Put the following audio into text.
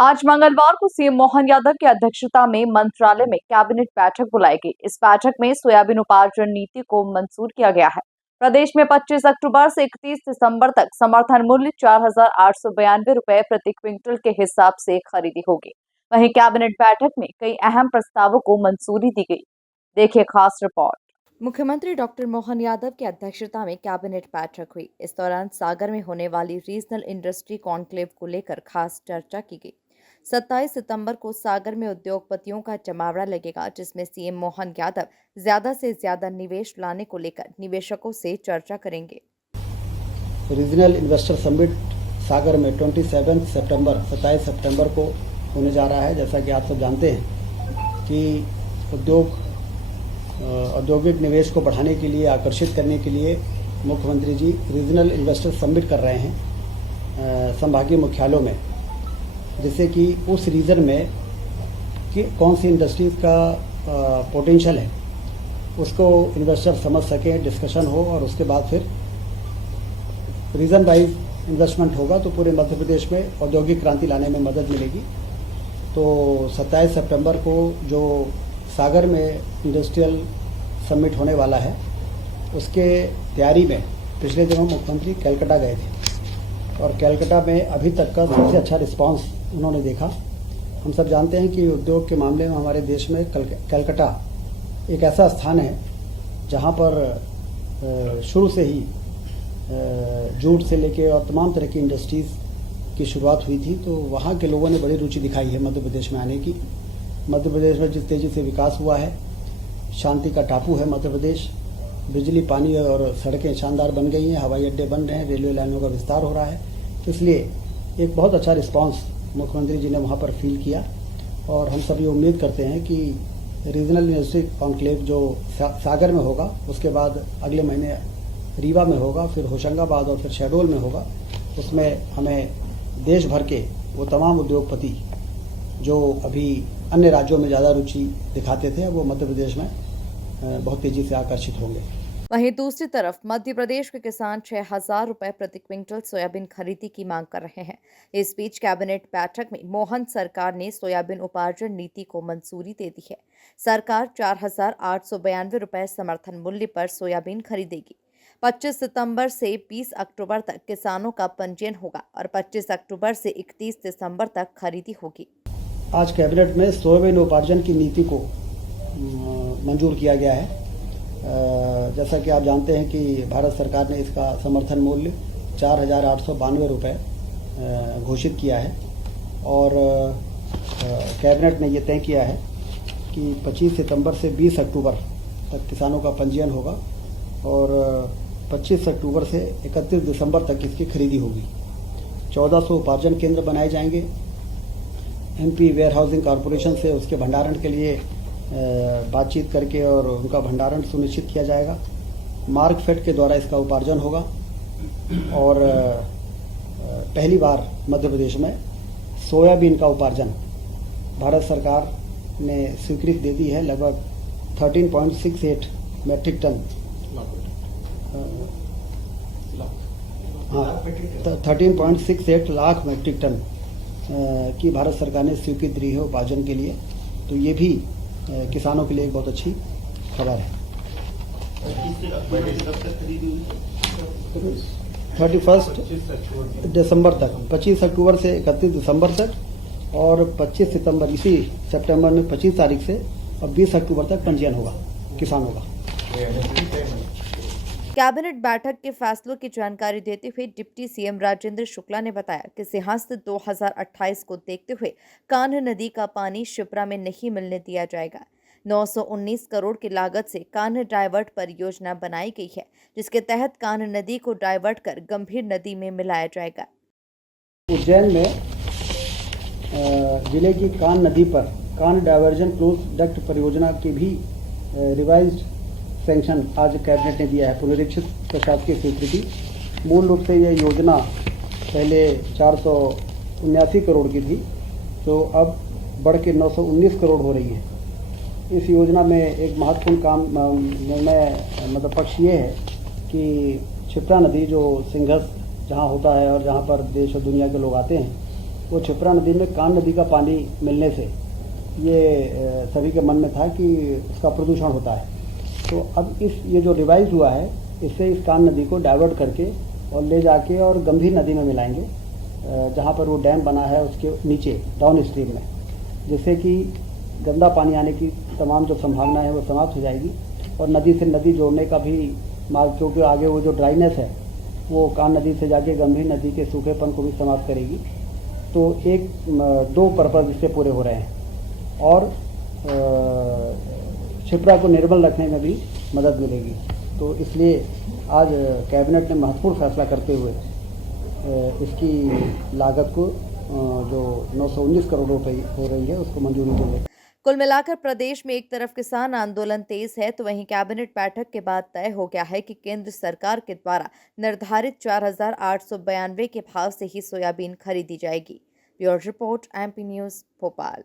आज मंगलवार को सीएम मोहन यादव की अध्यक्षता में मंत्रालय में कैबिनेट बैठक बुलाई गई। इस बैठक में सोयाबीन उपार्जन नीति को मंजूर किया गया है। प्रदेश में 25 अक्टूबर से 31 दिसंबर तक समर्थन मूल्य 4,892 रुपए प्रति क्विंटल के हिसाब से खरीदी होगी। वहीं कैबिनेट बैठक में कई अहम प्रस्तावों को मंजूरी दी गई। देखिए खास रिपोर्ट। मुख्यमंत्री डॉक्टर मोहन यादव की अध्यक्षता में कैबिनेट बैठक हुई। इस दौरान सागर में होने वाली रीजनल इंडस्ट्री कॉन्क्लेव को लेकर खास चर्चा की गई। 27 सितंबर को सागर में उद्योगपतियों का जमावड़ा लगेगा, जिसमें सीएम मोहन यादव ज्यादा से ज्यादा निवेश लाने को लेकर निवेशकों से चर्चा करेंगे। रीजनल इन्वेस्टर समिट सागर में 27 सितंबर 27 सितंबर को होने जा रहा है। जैसा कि आप सब जानते हैं कि औद्योगिक निवेश को बढ़ाने के लिए, आकर्षित करने के लिए मुख्यमंत्री जी रीजनल इन्वेस्टर समिट कर रहे हैं संभागीय मुख्यालयों में, जिससे कि उस रीजन में कि कौन सी इंडस्ट्रीज का पोटेंशियल है उसको इन्वेस्टर समझ सकें, डिस्कशन हो और उसके बाद फिर रीजन वाइज इन्वेस्टमेंट होगा तो पूरे मध्य प्रदेश में औद्योगिक क्रांति लाने में मदद मिलेगी। तो 27 सितंबर को जो सागर में इंडस्ट्रियल समिट होने वाला है, उसके तैयारी में पिछले दिनों मुख्यमंत्री कलकत्ता गए थे और कलकत्ता में अभी तक का सबसे अच्छा रिस्पांस उन्होंने देखा। हम सब जानते हैं कि उद्योग के मामले में हमारे देश में कलकत्ता एक ऐसा स्थान है जहां पर शुरू से ही जूट से लेके और तमाम तरह की इंडस्ट्रीज़ की शुरुआत हुई थी। तो वहाँ के लोगों ने बड़ी रुचि दिखाई है मध्य प्रदेश में आने की। मध्य प्रदेश में जिस तेज़ी से विकास हुआ है, शांति का टापू है मध्य प्रदेश। बिजली, पानी और सड़कें शानदार बन गई हैं, हवाई अड्डे बन रहे हैं, रेलवे लाइनों का विस्तार हो रहा है। तो इसलिए एक बहुत अच्छा रिस्पांस मुख्यमंत्री जी ने वहाँ पर फील किया और हम सभी उम्मीद करते हैं कि रीजनल इंडस्ट्री कॉन्क्लेव जो सागर में होगा, उसके बाद अगले महीने रीवा में होगा, फिर होशंगाबाद और फिर शहडोल में होगा। उसमें हमें देश भर के वो तमाम उद्योगपति जो अभी अन्य राज्यों में ज़्यादा रुचि दिखाते थे, वो मध्य प्रदेश में बहुत तेज़ी से आकर्षित होंगे। वहीं दूसरी तरफ मध्य प्रदेश के किसान 6,000 रुपए प्रति क्विंटल सोयाबीन खरीदी की मांग कर रहे हैं। इस बीच कैबिनेट बैठक में मोहन सरकार ने सोयाबीन उपार्जन नीति को मंजूरी दे दी है। सरकार 4,892 रुपए समर्थन मूल्य पर सोयाबीन खरीदेगी। 25 सितंबर से 20 अक्टूबर तक किसानों का पंजीयन होगा और 25 अक्टूबर से 31 दिसंबर तक खरीदी होगी। आज कैबिनेट में सोयाबीन उपार्जन की नीति को मंजूर किया गया है। जैसा कि आप जानते हैं कि भारत सरकार ने इसका समर्थन मूल्य 4,892 रुपये घोषित किया है और कैबिनेट ने ये तय किया है कि 25 सितंबर से 20 अक्टूबर तक किसानों का पंजीयन होगा और 25 अक्टूबर से 31 दिसंबर तक इसकी खरीदी होगी। 1400 उपार्जन केंद्र बनाए जाएंगे। MP वेयर हाउसिंग कॉरपोरेशन से उसके भंडारण के लिए बातचीत करके और उनका भंडारण सुनिश्चित किया जाएगा। मार्कफेड के द्वारा इसका उपार्जन होगा और पहली बार मध्य प्रदेश में सोयाबीन का उपार्जन भारत सरकार ने स्वीकृति दे दी है। लगभग 13.68 metric ton 13.68 lakh metric ton की भारत सरकार ने स्वीकृति दी है उपार्जन के लिए। तो ये भी किसानों के लिए एक बहुत अच्छी खबर है। 31 दिसंबर तक, 25 अक्टूबर से 31 दिसंबर तक और 25 सितंबर इसी सितंबर में 25 तारीख से और 20 अक्टूबर तक पंजीयन होगा किसानों का। कैबिनेट बैठक के फैसलों की जानकारी देते हुए डिप्टी सीएम राजेंद्र शुक्ला ने बताया कि सिंहस्थ 2028 को देखते हुए कान्ह नदी का पानी शिप्रा में नहीं मिलने दिया जाएगा। 919 करोड़ की लागत से कान्ह डाइवर्ट परियोजना बनाई गई है, जिसके तहत कान्ह नदी को डाइवर्ट कर गंभीर नदी में मिलाया जाएगा। उज्जैन में जिले की कान्ह नदी पर कान्ह डाइवर्जन क्लोज डक्ट परियोजना की भी रिवाइज्ड सैंक्शन आज कैबिनेट ने दिया है, पुनरीक्षित प्रशासकीय स्वीकृति। मूल रूप से यह योजना पहले 479 करोड़ की थी, तो अब बढ़ के 919 करोड़ हो रही है। इस योजना में एक महत्वपूर्ण काम निर्णय पक्ष ये है कि क्षिप्रा नदी जो सिंहस्थ जहाँ होता है और जहाँ पर देश और दुनिया के लोग आते हैं, वो क्षिप्रा नदी में कान नदी का पानी मिलने से ये सभी के मन में था कि उसका प्रदूषण होता है। तो अब ये जो रिवाइज हुआ है, इससे इस कान नदी को डाइवर्ट करके और ले जाके और गंभीर नदी में मिलाएंगे, जहाँ पर वो डैम बना है उसके नीचे डाउन स्ट्रीम में, जिससे कि गंदा पानी आने की तमाम जो संभावना है वो समाप्त हो जाएगी और नदी से नदी जोड़ने का भी मार्ग, क्योंकि आगे वो जो ड्राइनेस है वो कान नदी से जाके गंभीर नदी के सूखेपन को भी समाप्त करेगी। तो दो पर्पज इससे पूरे हो रहे हैं और क्षिप्रा को निर्मल रखने में भी मदद मिलेगी। तो इसलिए आज कैबिनेट ने महत्वपूर्ण फैसला करते हुए इसकी लागत को जो 919 करोड़ रुपए हो रही है उसको मंजूरी देंगे। कुल मिलाकर प्रदेश में एक तरफ किसान आंदोलन तेज है तो वहीं कैबिनेट बैठक के बाद तय हो गया है कि केंद्र सरकार के द्वारा निर्धारित 4,892 के भाव से ही सोयाबीन खरीदी जाएगी। Bureau report, MP news, Bhopal.